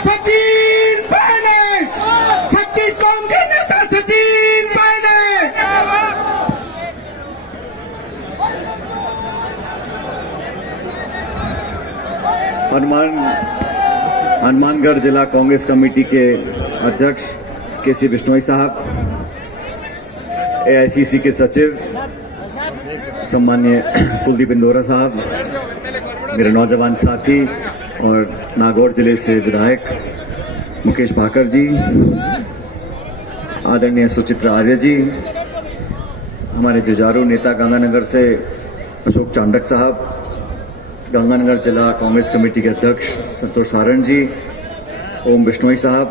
सचिन पहले, 36 कौम के नेता सचिन पहले। हनुमानगढ़ जिला कांग्रेस कमेटी के अध्यक्ष केसी बिश्नोई साहब, एआईसीसी के सचिव सम्मान्य कुलदीप इंदौरा साहब, मेरे नौजवान साथी और नागौर जिले से विधायक मुकेश भाकर जी, आदरणीय सुचित्रा आर्य जी, हमारे जुझारू नेता गंगानगर से अशोक चांडक साहब, गंगानगर जिला कांग्रेस कमेटी के अध्यक्ष संतोष सारण जी, ओम बिश्नोई साहब,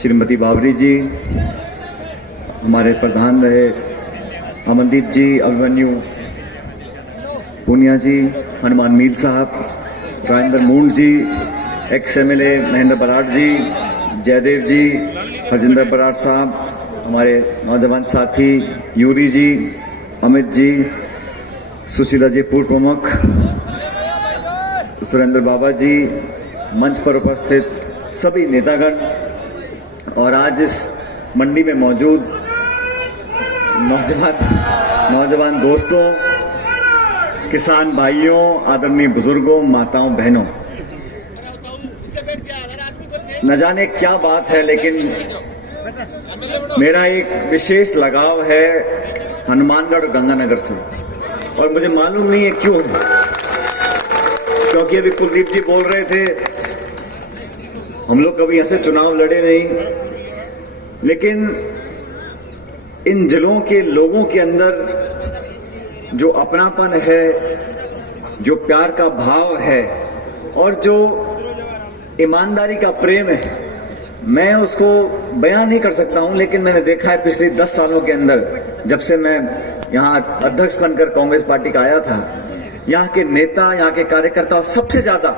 श्रीमती बावरी जी, हमारे प्रधान रहे अमनदीप जी, अभिमन्यु पूनिया जी, हनुमान मील साहब, राजेंद्र मूंड जी, एक्स एमएलए महेंद्र बराड़ जी, जयदेव जी, हरजिंदर बराड़ साहब, हमारे नौजवान साथी यूरी जी, अमित जी, सुशीला जी पूर्व प्रमुख, सुरेंद्र बाबा जी, मंच पर उपस्थित सभी नेतागण और आज इस मंडी में मौजूद नौजवान दोस्तों, किसान भाइयों, आदरणीय बुजुर्गों, माताओं, बहनों, न जाने क्या बात है लेकिन मेरा एक विशेष लगाव है हनुमानगढ़ और गंगानगर से, और मुझे मालूम नहीं है क्यों, क्योंकि अभी कुलदीप जी बोल रहे थे हम लोग कभी यहां से चुनाव लड़े नहीं, लेकिन इन जिलों के लोगों के अंदर जो अपनापन है, जो प्यार का भाव है और जो ईमानदारी का प्रेम है, मैं उसको बयान नहीं कर सकता हूं, लेकिन मैंने देखा है पिछले 10 सालों के अंदर, जब से मैं यहां अध्यक्ष बनकर कांग्रेस पार्टी का आया था, यहाँ के नेता, यहाँ के कार्यकर्ता, सबसे ज्यादा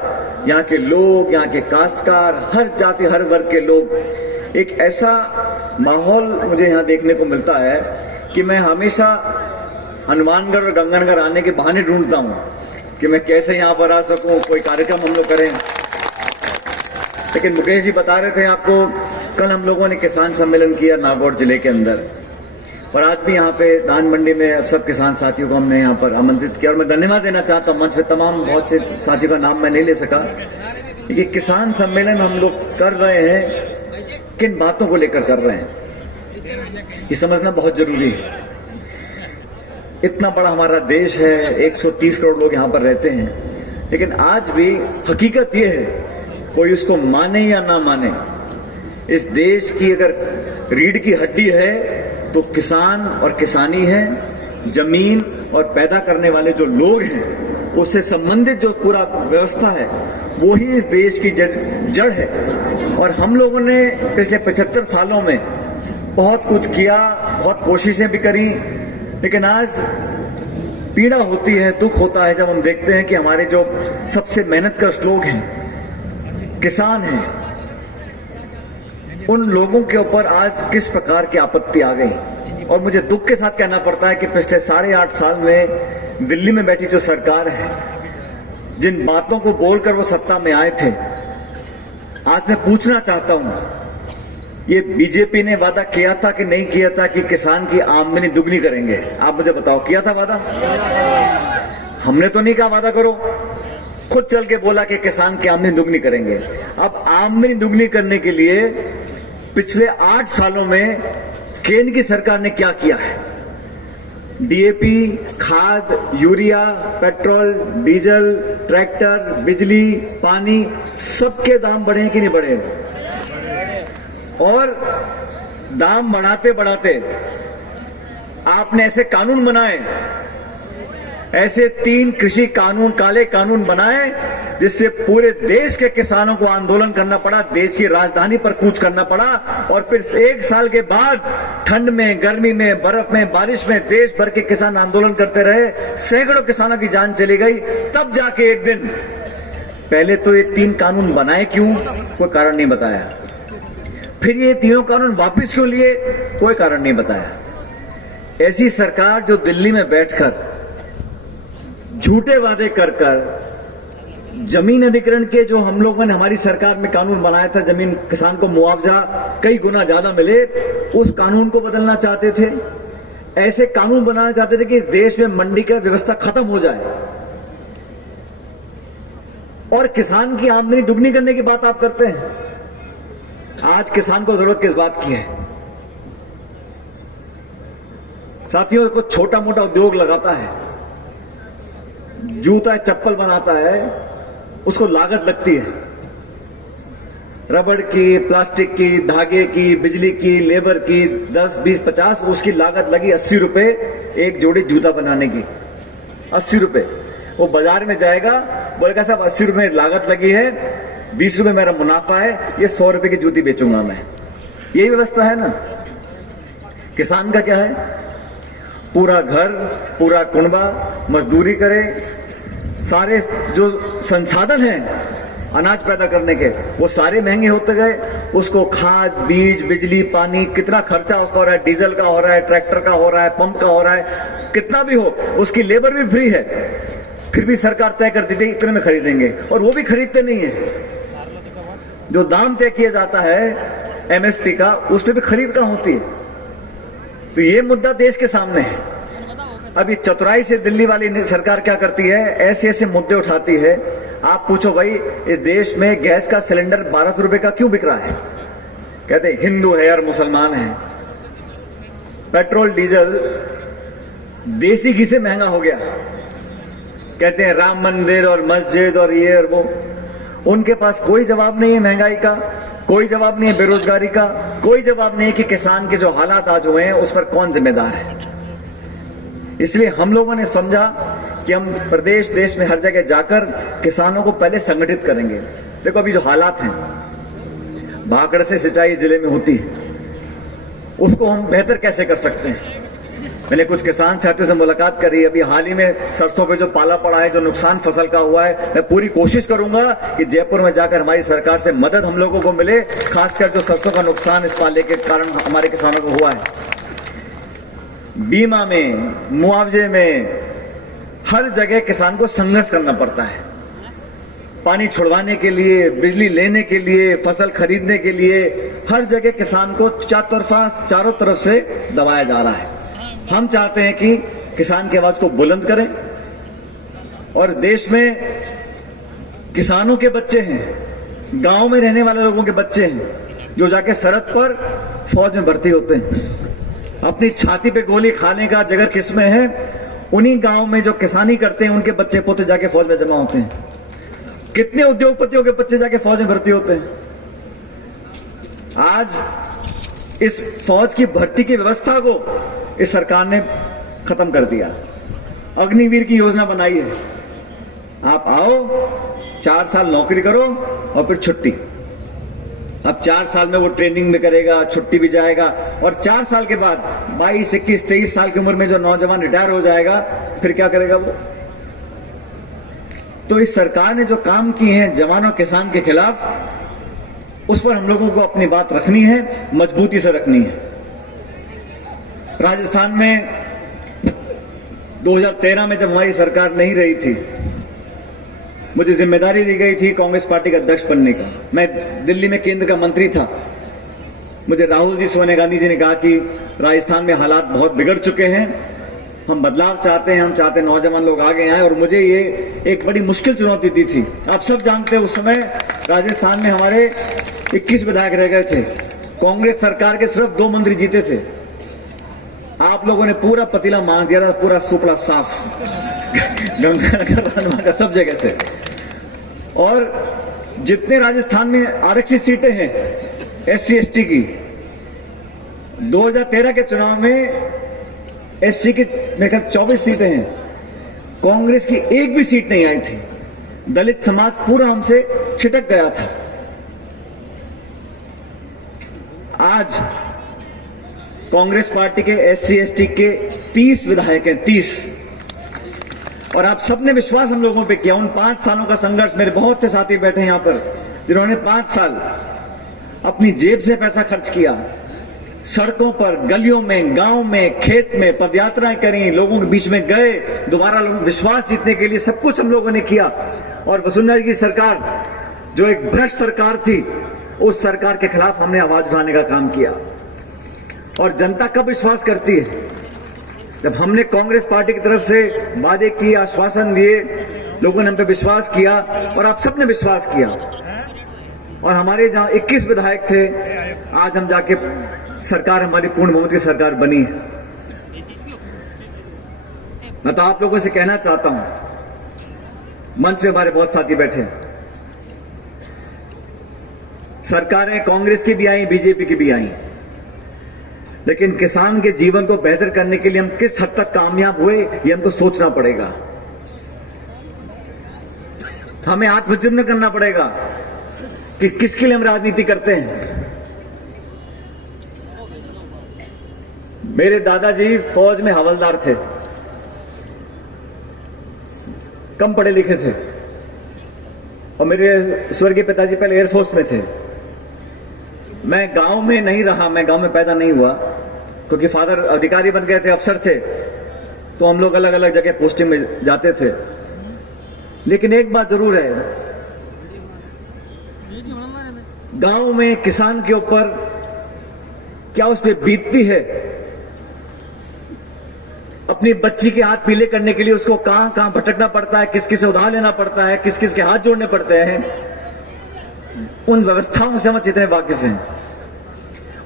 यहाँ के लोग, यहाँ के काश्तकार, हर जाति हर वर्ग के लोग, एक ऐसा माहौल मुझे यहाँ देखने को मिलता है कि मैं हमेशा हनुमानगढ़ और गंगानगर आने के बहाने ढूंढता हूँ कि मैं कैसे यहाँ पर आ सकूँ, कोई कार्यक्रम हम लोग करें। लेकिन मुकेश जी बता रहे थे आपको, कल हम लोगों ने किसान सम्मेलन किया नागौर जिले के अंदर, और आज भी यहाँ पे धान मंडी में अब सब किसान साथियों को हमने यहाँ पर आमंत्रित किया, और मैं धन्यवाद देना चाहता हूँ मंच पे तमाम बहुत से साथियों का नाम मैं नहीं ले सका। ये किसान सम्मेलन हम लोग कर रहे हैं, किन बातों को लेकर कर रहे हैं ये समझना बहुत जरूरी है। इतना बड़ा हमारा देश है, 130 करोड़ लोग यहाँ पर रहते हैं, लेकिन आज भी हकीकत ये है, कोई उसको माने या ना माने, इस देश की अगर रीढ़ की हड्डी है तो किसान और किसानी है, जमीन और पैदा करने वाले जो लोग हैं, उससे संबंधित जो पूरा व्यवस्था है, वो ही इस देश की जड़ है। और हम लोगों ने पिछले 75 सालों में बहुत कुछ किया, बहुत कोशिशें भी करी, लेकिन आज पीड़ा होती है, दुख होता है जब हम देखते हैं कि हमारे जो सबसे मेहनतकश लोग हैं, किसान हैं, उन लोगों के ऊपर आज किस प्रकार की आपत्ति आ गई। और मुझे दुख के साथ कहना पड़ता है कि पिछले 8.5 साल में दिल्ली में बैठी जो सरकार है, जिन बातों को बोलकर वो सत्ता में आए थे, आज मैं पूछना चाहता हूं, ये बीजेपी ने वादा किया था कि नहीं किया था कि किसान की आमदनी दुगनी करेंगे? आप मुझे बताओ, किया था वादा? हमने तो नहीं कहा वादा करो, खुद चल के बोला कि किसान की आमदनी दुगनी करेंगे। अब आमदनी दुगनी करने के लिए पिछले 8 सालों में केंद्र की सरकार ने क्या किया है? डीएपी, खाद, यूरिया, पेट्रोल, डीजल, ट्रैक्टर, बिजली, पानी, सबके दाम बढ़े हैं कि नहीं बढ़े? और दाम बढ़ाते बढ़ाते आपने ऐसे कानून बनाए, ऐसे 3 कृषि कानून, काले कानून बनाए, जिससे पूरे देश के किसानों को आंदोलन करना पड़ा, देश की राजधानी पर कूच करना पड़ा, और फिर 1 साल के बाद ठंड में, गर्मी में, बर्फ में, बारिश में देश भर के किसान आंदोलन करते रहे, सैकड़ों किसानों की जान चली गई। तब जाके एक दिन, पहले तो ये 3 कानून बनाए क्यों? कोई कारण नहीं बताया। फिर ये तीनों कानून वापस क्यों लिए? कोई कारण नहीं बताया। ऐसी सरकार जो दिल्ली में बैठकर झूठे वादे कर कर जमीन अधिग्रहण के जो हम लोगों ने हमारी सरकार में कानून बनाया था, जमीन किसान को मुआवजा कई गुना ज्यादा मिले, उस कानून को बदलना चाहते थे। ऐसे कानून बनाना चाहते थे कि देश में मंडी का व्यवस्था खत्म हो जाए और किसान की आमदनी दुगनी करने की बात आप करते हैं। आज किसान को जरूरत किस बात की है? साथियों, कुछ छोटा मोटा उद्योग लगाता है, जूता चप्पल बनाता है, उसको लागत लगती है, रबड़ की, प्लास्टिक की, धागे की, बिजली की, लेबर की, 10, 20, 50, उसकी लागत लगी 80 रुपए एक जोड़ी जूता बनाने की। 80 रुपए। वो बाजार में जाएगा, बोलेगा साहब 80 रुपए लागत लगी है, 20 रुपए मेरा मुनाफा है, ये 100 रुपए की जूती बेचूंगा मैं। यही व्यवस्था है ना। किसान का क्या है? पूरा घर, पूरा कुनबा मजदूरी करे, सारे जो संसाधन हैं अनाज पैदा करने के वो सारे महंगे होते गए। उसको खाद, बीज, बिजली, पानी, कितना खर्चा उसका हो रहा है, डीजल का हो रहा है, ट्रैक्टर का हो रहा है, पंप का हो रहा है, कितना भी हो, उसकी लेबर भी फ्री है। फिर भी सरकार तय कर देती है इतने में खरीदेंगे, और वो भी खरीदते नहीं है। जो दाम तय किया जाता है एमएसपी का, उस पर भी खरीद कहां होती है? तो ये मुद्दा देश के सामने है। अब ये चतुराई से दिल्ली वाली सरकार क्या करती है, ऐसे ऐसे मुद्दे उठाती है। आप पूछो भाई, इस देश में गैस का सिलेंडर 1200 रुपए का क्यों बिक रहा है? कहते हैं हिंदू है और मुसलमान है। पेट्रोल डीजल देसी घी से महंगा हो गया। कहते हैं राम मंदिर और मस्जिद और ये और वो। उनके पास कोई जवाब नहीं है महंगाई का, कोई जवाब नहीं है बेरोजगारी का, कोई जवाब नहीं है कि किसान के जो हालात आज हुए हैं उस पर कौन जिम्मेदार है। इसलिए हम लोगों ने समझा कि हम प्रदेश देश में हर जगह जाकर किसानों को पहले संगठित करेंगे। देखो अभी जो हालात हैं, भाखड़ से सिंचाई जिले में होती है, उसको हम बेहतर कैसे कर सकते हैं। मैंने कुछ किसान साथियों से मुलाकात करी। अभी हाल ही में सरसों पे जो पाला पड़ा है, जो नुकसान फसल का हुआ है, मैं पूरी कोशिश करूंगा कि जयपुर में जाकर हमारी सरकार से मदद हम लोगों को मिले, खासकर जो सरसों का नुकसान इस पाले के कारण हमारे किसानों को हुआ है। बीमा में, मुआवजे में, हर जगह किसान को संघर्ष करना पड़ता है। पानी छुड़वाने के लिए, बिजली लेने के लिए, फसल खरीदने के लिए, हर जगह किसान को चारों तरफ से दबाया जा रहा है। हम चाहते हैं कि किसान की आवाज को बुलंद करें, और देश में किसानों के बच्चे हैं, गांव में रहने वाले लोगों के बच्चे हैं, जो जाके सरहद पर फौज में भर्ती होते हैं। अपनी छाती पे गोली खाने का जगह किसमें है? उन्हीं गांव में जो किसानी करते हैं उनके बच्चे पोते जाके फौज में जमा होते हैं। कितने उद्योगपतियों के बच्चे जाके फौज में भर्ती होते हैं। आज इस फौज की भर्ती की व्यवस्था को इस सरकार ने खत्म कर दिया। अग्निवीर की योजना बनाई है। आप आओ, 4 साल नौकरी करो और फिर छुट्टी। अब 4 साल में वो ट्रेनिंग भी करेगा, छुट्टी भी जाएगा, और 4 साल के बाद 22, 21, 23 साल की उम्र में जो नौजवान रिटायर हो जाएगा, फिर क्या करेगा वो? तो इस सरकार ने जो काम किए हैं जवान और किसान के खिलाफ, उस पर हम लोगों को अपनी बात रखनी है, मजबूती से रखनी है। राजस्थान में 2013 में जब हमारी सरकार नहीं रही थी, मुझे जिम्मेदारी दी गई थी कांग्रेस पार्टी का अध्यक्ष बनने का। मैं दिल्ली में केंद्र का मंत्री था। मुझे राहुल जी, सोनिया गांधी जी ने कहा कि राजस्थान में हालात बहुत बिगड़ चुके हैं, हम बदलाव चाहते हैं, हम चाहते हैं नौजवान लोग आगे आए। और मुझे ये एक बड़ी मुश्किल चुनौती दी थी। आप सब जानते हैं उस समय राजस्थान में हमारे 21 विधायक रह गए थे। कांग्रेस सरकार के सिर्फ 2 मंत्री जीते थे। आप लोगों ने पूरा पतीला मांग दिया था, पूरा सुपड़ा साफ गंगानगर का सब जगह से। और जितने राजस्थान में आरक्षित सीटें हैं SC ST की, 2013 के चुनाव में SC की मेरे ख्याल 24 सीटें हैं। कांग्रेस की एक भी सीट नहीं आई थी। दलित समाज पूरा हमसे छिटक गया था। आज कांग्रेस पार्टी के SC ST के 30 विधायक हैं, 30। और आप सबने विश्वास हम लोगों पे किया। उन 5 सालों का संघर्ष, मेरे बहुत से साथी बैठे हैं यहां पर, जिन्होंने 5 साल अपनी जेब से पैसा खर्च किया, सड़कों पर, गलियों में, गांव में, खेत में पदयात्राएं करी, लोगों के बीच में गए, दोबारा विश्वास जीतने के लिए सब कुछ हम लोगों ने किया। और वसुंधरा जी की सरकार जो एक भ्रष्ट सरकार थी, उस सरकार के खिलाफ हमने आवाज उठाने का काम किया। और जनता कब विश्वास करती है? जब हमने कांग्रेस पार्टी की तरफ से वादे किए, आश्वासन दिए, लोगों ने हम पे विश्वास किया और आप सबने विश्वास किया। और हमारे जहां 21 विधायक थे, आज हम जाके सरकार, हमारी पूर्ण बहुमत की सरकार बनी है। मैं तो आप लोगों से कहना चाहता हूं, मंच पे हमारे बहुत साथी बैठे हैं, सरकारें कांग्रेस की भी आई, बीजेपी की भी आई, लेकिन किसान के जीवन को बेहतर करने के लिए हम किस हद तक कामयाब हुए, ये हमको सोचना पड़ेगा। हमें आत्मचिंतन करना पड़ेगा कि किसके लिए हम राजनीति करते हैं। मेरे दादाजी फौज में हवलदार थे, कम पढ़े लिखे थे, और मेरे स्वर्गीय पिताजी पहले एयरफोर्स में थे। मैं गांव में नहीं रहा, मैं गांव में पैदा नहीं हुआ, क्योंकि फादर अधिकारी बन गए थे, अफसर थे, तो हम लोग अलग अलग जगह पोस्टिंग में जाते थे। लेकिन एक बात जरूर है, गांव में किसान के ऊपर क्या उस पर बीतती है, अपनी बच्ची के हाथ पीले करने के लिए उसको कहां कहां भटकना पड़ता है, किस किस से उधार लेना पड़ता है, किस किस के हाथ जोड़ने पड़ते हैं, उन व्यवस्थाओं से हम जितने वाकिफ हैं।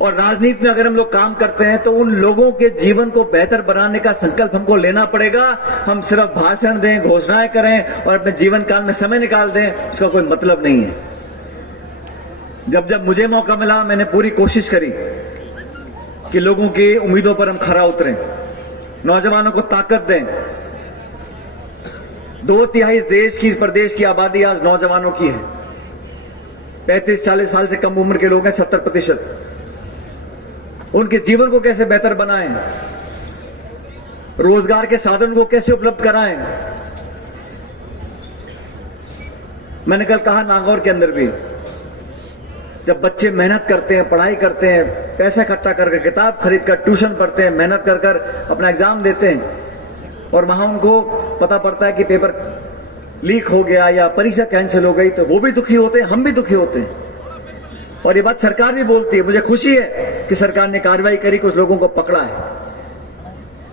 और राजनीति में अगर हम लोग काम करते हैं तो उन लोगों के जीवन को बेहतर बनाने का संकल्प हमको लेना पड़ेगा। हम सिर्फ भाषण दें, घोषणाएं करें और अपने जीवन काल में समय निकाल दें, उसका कोई मतलब नहीं है। जब जब मुझे मौका मिला, मैंने पूरी कोशिश करी कि लोगों की उम्मीदों पर हम खरा उतरें, नौजवानों को ताकत दें। 2/3 देश की, इस प्रदेश की आबादी आज नौजवानों की है। 35-40 साल से कम उम्र के लोग हैं 70%। उनके जीवन को कैसे बेहतर बनाएं, रोजगार के साधन को कैसे उपलब्ध कराएं। मैंने कल कहा नागौर के अंदर भी, जब बच्चे मेहनत करते हैं, पढ़ाई करते हैं, पैसा इकट्ठा करके, किताब खरीद कर, ट्यूशन पढ़ते हैं, मेहनत कर कर अपना एग्जाम देते हैं, और वहां उनको पता पड़ता है कि पेपर लीक हो गया या परीक्षा कैंसिल हो गई, तो वो भी दुखी होते हैं, हम भी दुखी होते हैं। और ये बात सरकार भी बोलती है। मुझे खुशी है कि सरकार ने कार्रवाई करी, कुछ लोगों को पकड़ा है,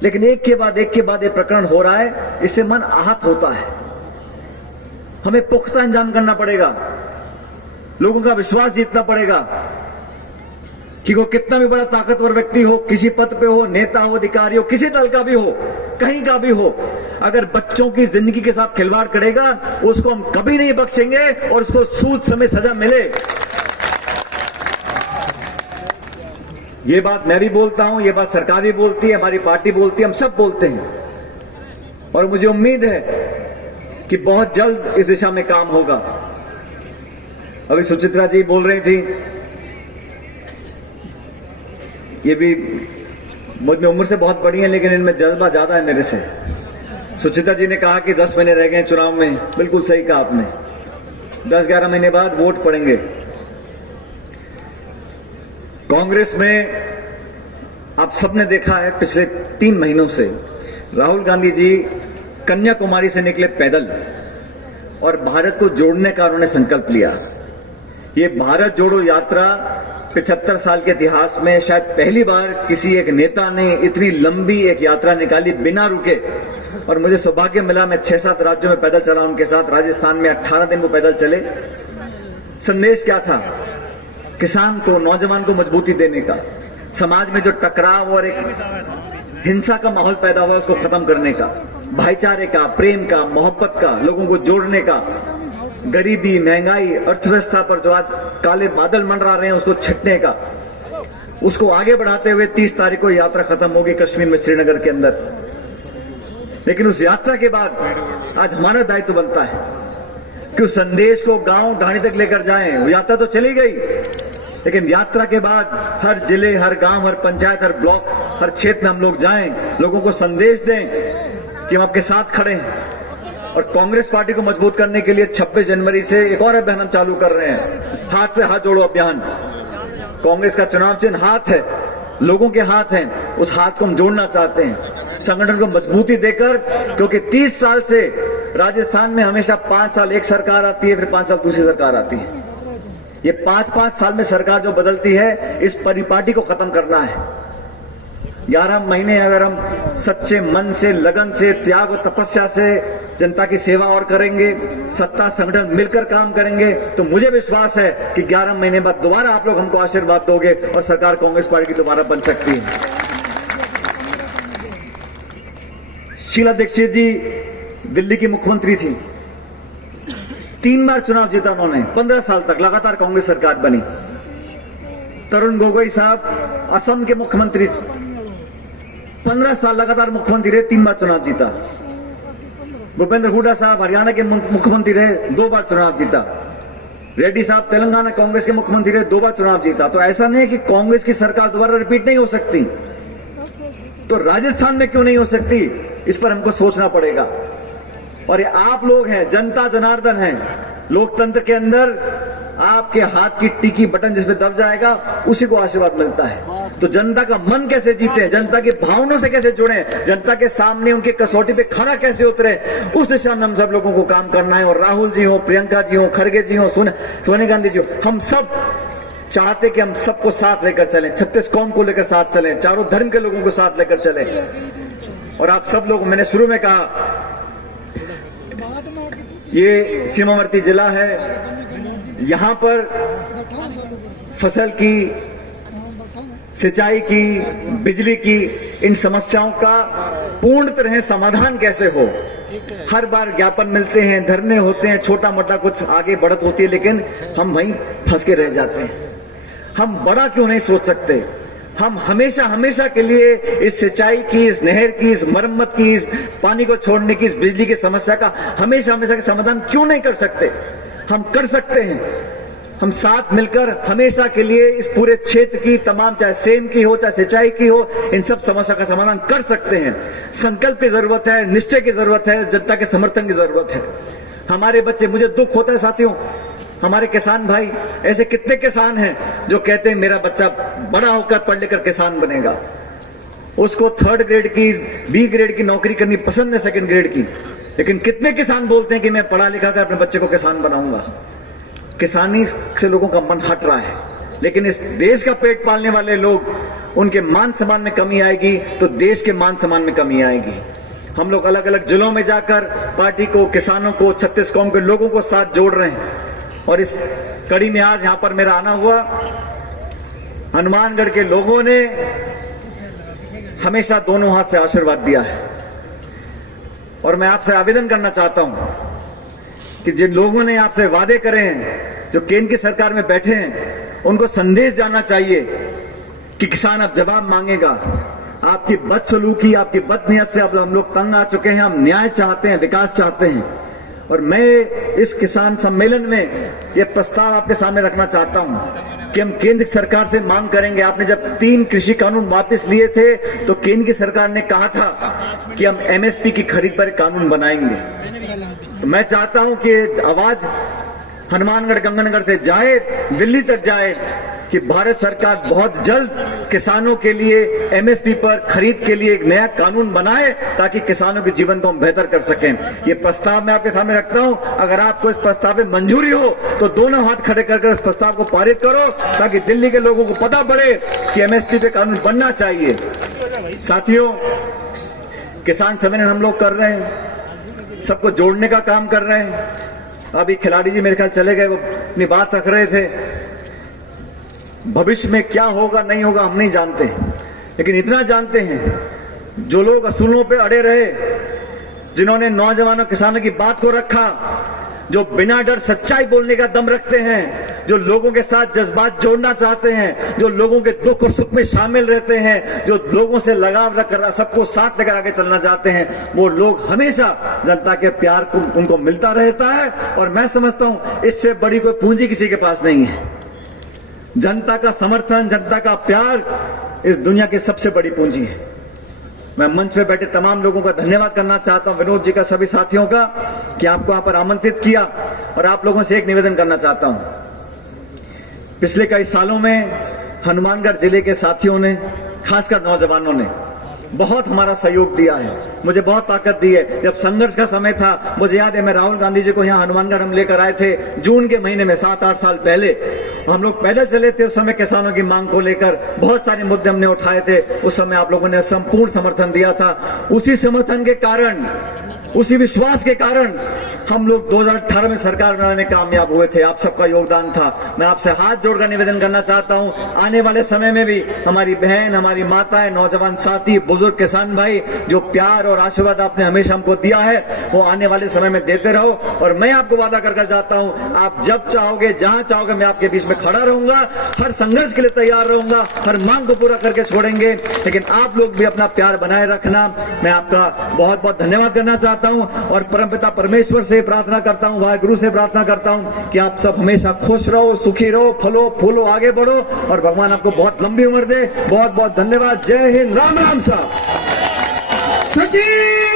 लेकिन एक के बाद ये प्रकरण हो रहा है, इससे मन आहत होता है। हमें पुख्ता इंतजाम करना पड़ेगा, लोगों का विश्वास जीतना पड़ेगा कि वो कितना भी बड़ा ताकतवर व्यक्ति हो, किसी पद पे हो, नेता हो, अधिकारी हो, किसी दल का भी हो, कहीं का भी हो, अगर बच्चों की जिंदगी के साथ खिलवाड़ करेगा, उसको हम कभी नहीं बख्शेंगे और उसको सूद समेत सजा मिले। ये बात मैं भी बोलता हूं, ये बात सरकार भी बोलती है, हमारी पार्टी बोलती है, हम सब बोलते हैं। और मुझे उम्मीद है कि बहुत जल्द इस दिशा में काम होगा। अभी सुचित्रा जी बोल रही थी, ये भी मुझ में उम्र से बहुत बड़ी है, लेकिन इनमें जज्बा ज्यादा है मेरे से। सुचित्रा जी ने कहा कि 10 महीने रह गए चुनाव में, बिल्कुल सही कहा आपने। 10-11 महीने बाद वोट पड़ेंगे। कांग्रेस में आप सबने देखा है, पिछले 3 महीनों से राहुल गांधी जी कन्याकुमारी से निकले पैदल और भारत को जोड़ने का उन्होंने संकल्प लिया। ये भारत जोड़ो यात्रा 75 साल के इतिहास में शायद पहली बार किसी एक नेता ने इतनी लंबी एक यात्रा निकाली बिना रुके। और मुझे सौभाग्य मिला, मैं 6-7 राज्यों में पैदल चला उनके साथ। राजस्थान में 18 दिन वो पैदल चले। संदेश क्या था? किसान को, नौजवान को मजबूती देने का, समाज में जो टकराव और एक हिंसा का माहौल पैदा हुआ उसको खत्म करने का, भाईचारे का, प्रेम का, मोहब्बत का, लोगों को जोड़ने का, गरीबी, महंगाई, अर्थव्यवस्था पर जो आज काले बादल मंडरा रहे हैं उसको छटने का, उसको आगे बढ़ाते हुए 30 तारीख को यात्रा खत्म होगी कश्मीर में, श्रीनगर के अंदर। लेकिन उस यात्रा के बाद आज हमारा दायित्व बनता है कि उस संदेश को गांव ढाणी तक लेकर जाएं। वो यात्रा तो चली गई, लेकिन यात्रा के बाद हर जिले, हर गांव, हर पंचायत, हर ब्लॉक, हर क्षेत्र में हम लोग जाएं, लोगों को संदेश दें कि हम आपके साथ खड़े हैं। और कांग्रेस पार्टी को मजबूत करने के लिए 26 जनवरी से एक और अभियान हम चालू कर रहे हैं, हाथ से हाथ जोड़ो अभियान। कांग्रेस का चुनाव चिन्ह हाथ है, लोगों के हाथ हैं, उस हाथ को हम जोड़ना चाहते हैं, संगठन को मजबूती देकर, क्योंकि 30 साल से राजस्थान में हमेशा 5 साल एक सरकार आती है, फिर 5 साल दूसरी सरकार आती है। ये 5-5 साल में सरकार जो बदलती है, इस परिपाटी को खत्म करना है। 11 महीने अगर हम सच्चे मन से, लगन से, त्याग और तपस्या से जनता की सेवा और करेंगे, सत्ता संगठन मिलकर काम करेंगे, तो मुझे विश्वास है कि 11 महीने बाद दोबारा आप लोग हमको आशीर्वाद दोगे और सरकार कांग्रेस पार्टी की दोबारा बन सकती है। शीला दीक्षित जी दिल्ली की मुख्यमंत्री थी, 3 बार चुनाव जीता उन्होंने, 15 साल तक लगातार कांग्रेस सरकार बनी। तरुण गोगोई साहब असम के मुख्यमंत्री थे, 15 साल लगातार मुख्यमंत्री रहे, 3 बार चुनाव जीता। भूपेंद्र हुड्डा साहब हरियाणा के मुख्यमंत्री रहे, 2 बार चुनाव जीता। रेड्डी साहब तेलंगाना कांग्रेस के मुख्यमंत्री रहे, 2 बार चुनाव जीता। तो ऐसा नहीं है कि कांग्रेस की सरकार दोबारा रिपीट नहीं हो सकती, तो राजस्थान में क्यों नहीं हो सकती, इस पर हमको सोचना पड़ेगा। और ये आप लोग हैं, जनता जनार्दन है, लोकतंत्र के अंदर आपके हाथ की टिकी बटन जिसमें दब जाएगा उसी को आशीर्वाद मिलता है। तो जनता का मन कैसे जीते, जनता की भावनाओं से कैसे जुड़े, जनता के सामने उनकी कसौटी पे खरा कैसे उतरे, उस दिशा में हम सब लोगों को काम करना है। और राहुल जी हो, प्रियंका जी हो, खड़गे जी हो, सोनिया गांधी जी हो, हम सब चाहते कि हम सबको साथ लेकर चलें, 36 कौम को लेकर साथ चलें, चारों धर्म के लोगों को साथ लेकर चलें। और आप सब लोग, मैंने शुरू में कहा, ये सीमावर्ती जिला है, यहां पर फसल की, सिंचाई की, बिजली की, इन समस्याओं का पूर्ण तरह समाधान कैसे हो। हर बार ज्ञापन मिलते हैं, धरने होते हैं, छोटा मोटा कुछ आगे बढ़त होती है, लेकिन हम वहीं फंस के रह जाते हैं। हम बड़ा क्यों नहीं सोच सकते, हम हमेशा हमेशा के लिए इस सिंचाई की, इस नहर की, इस मरम्मत की, इस पानी को छोड़ने की, इस बिजली की समस्या का हमेशा हमेशा का समाधान क्यों नहीं कर सकते। हम कर सकते हैं, हम साथ मिलकर हमेशा के लिए इस पूरे क्षेत्र की तमाम, चाहे सेम की हो, चाहे सिंचाई की हो, इन सब समस्या का समाधान कर सकते हैं। संकल्प की जरूरत है, निश्चय की जरूरत है, जनता के समर्थन की जरूरत है। हमारे बच्चे, मुझे दुख होता है साथियों, हमारे किसान भाई, ऐसे कितने किसान हैं जो कहते हैं मेरा बच्चा बड़ा होकर पढ़ लिखकर किसान बनेगा, उसको 3rd ग्रेड की, B ग्रेड की नौकरी करनी पसंद है, 2nd ग्रेड की। लेकिन कितने किसान बोलते हैं कि मैं पढ़ा लिखा कर अपने बच्चे को किसान बनाऊंगा। किसानी से लोगों का मन हट रहा है, लेकिन इस देश का पेट पालने वाले लोग, उनके मान सम्मान में कमी आएगी तो देश के मान सम्मान में कमी आएगी। हम लोग अलग अलग जिलों में जाकर पार्टी को, किसानों को, 36 कौम के लोगों को साथ जोड़ रहे हैं। और इस कड़ी में आज यहां पर मेरा आना हुआ, हनुमानगढ़ के लोगों ने हमेशा दोनों हाथ से आशीर्वाद दिया है। और मैं आपसे आवेदन करना चाहता हूं कि जिन लोगों ने आपसे वादे करे हैं, जो केंद्र की सरकार में बैठे हैं, उनको संदेश जाना चाहिए कि किसान अब जवाब मांगेगा। आपकी बदसलूकी, आपकी बदनीयत से अब हम लोग तंग आ चुके हैं, हम न्याय चाहते हैं, विकास चाहते हैं। और मैं इस किसान सम्मेलन में ये प्रस्ताव आपके सामने रखना चाहता हूं कि हम केंद्र सरकार से मांग करेंगे। आपने जब 3 कृषि कानून वापस लिए थे तो केंद्र की सरकार ने कहा था कि हम MSP की खरीद पर कानून बनाएंगे। तो मैं चाहता हूं कि आवाज हनुमानगढ़, गंगानगर से जाए, दिल्ली तक जाए कि भारत सरकार बहुत जल्द किसानों के लिए MSP पर खरीद के लिए एक नया कानून बनाए, ताकि किसानों के जीवन को हम बेहतर कर सकें। ये प्रस्ताव मैं आपके सामने रखता हूं। अगर आपको इस प्रस्ताव में मंजूरी हो तो दोनों हाथ खड़े करके इस प्रस्ताव को पारित करो, ताकि दिल्ली के लोगों को पता पड़े कि MSP पे कानून बनना चाहिए। साथियों, किसान सम्मेलन हम लोग कर रहे हैं, सबको जोड़ने का काम कर रहे हैं। अभी खिलाड़ी जी मेरे ख्याल चले गए, वो अपनी बात रख रहे थे। भविष्य में क्या होगा नहीं होगा हम नहीं जानते, लेकिन इतना जानते हैं जो लोग असूलों पे अड़े रहे, जिन्होंने नौजवानों किसानों की बात को रखा, जो बिना डर सच्चाई बोलने का दम रखते हैं, जो लोगों के साथ जज्बात जोड़ना चाहते हैं, जो लोगों के दुख और सुख में शामिल रहते हैं, जो लोगों से लगाव रखकर सबको साथ लेकर आगे चलना चाहते हैं, वो लोग हमेशा जनता के प्यार को उनको मिलता रहता है। और मैं समझता हूं इससे बड़ी कोई पूंजी किसी के पास नहीं है। जनता का समर्थन, जनता का प्यार इस दुनिया की सबसे बड़ी पूंजी है। मैं मंच पे बैठे तमाम लोगों का धन्यवाद करना चाहता हूं, विनोद जी का, सभी साथियों का, कि आपको यहां पर आमंत्रित किया। और आप लोगों से एक निवेदन करना चाहता हूं। पिछले कई सालों में हनुमानगढ़ जिले के साथियों ने, खासकर नौजवानों ने, बहुत हमारा सहयोग दिया है, मुझे बहुत ताकत दी है। जब संघर्ष का समय था, मुझे याद है मैं राहुल गांधी जी को यहाँ हनुमानगढ़ हम लेकर आए थे जून के महीने में, 7-8 साल पहले। हम लोग पैदल चले थे उस समय किसानों की मांग को लेकर, बहुत सारे मुद्दे हमने उठाए थे। उस समय आप लोगों ने संपूर्ण समर्थन दिया था। उसी समर्थन के कारण, उसी विश्वास के कारण हम लोग 2018 में सरकार बनाने में कामयाब हुए थे। आप सबका योगदान था। मैं आपसे हाथ जोड़कर निवेदन करना चाहता हूं, आने वाले समय में भी हमारी बहन, हमारी माताएं, नौजवान साथी, बुजुर्ग किसान भाई, जो प्यार और आशीर्वाद आपने हमेशा हमको दिया है, वो आने वाले समय में देते रहो। और मैं आपको वादा कर जाता हूं, आप जब चाहोगे, जहां चाहोगे, मैं आपके बीच में खड़ा रहूंगा, हर संघर्ष के लिए तैयार रहूंगा, हर मांग को पूरा करके छोड़ेंगे। लेकिन आप लोग भी अपना प्यार बनाए रखना। मैं आपका बहुत बहुत धन्यवाद करना चाहता हूं और परमपिता परमेश्वर से प्रार्थना करता हूं, वाहेगुरु से प्रार्थना करता हूं कि आप सब हमेशा खुश रहो, सुखी रहो, फलो फूलो, आगे बढ़ो और भगवान आपको बहुत लंबी उम्र दे। बहुत बहुत धन्यवाद। जय हिंद। राम राम साहब। सचिन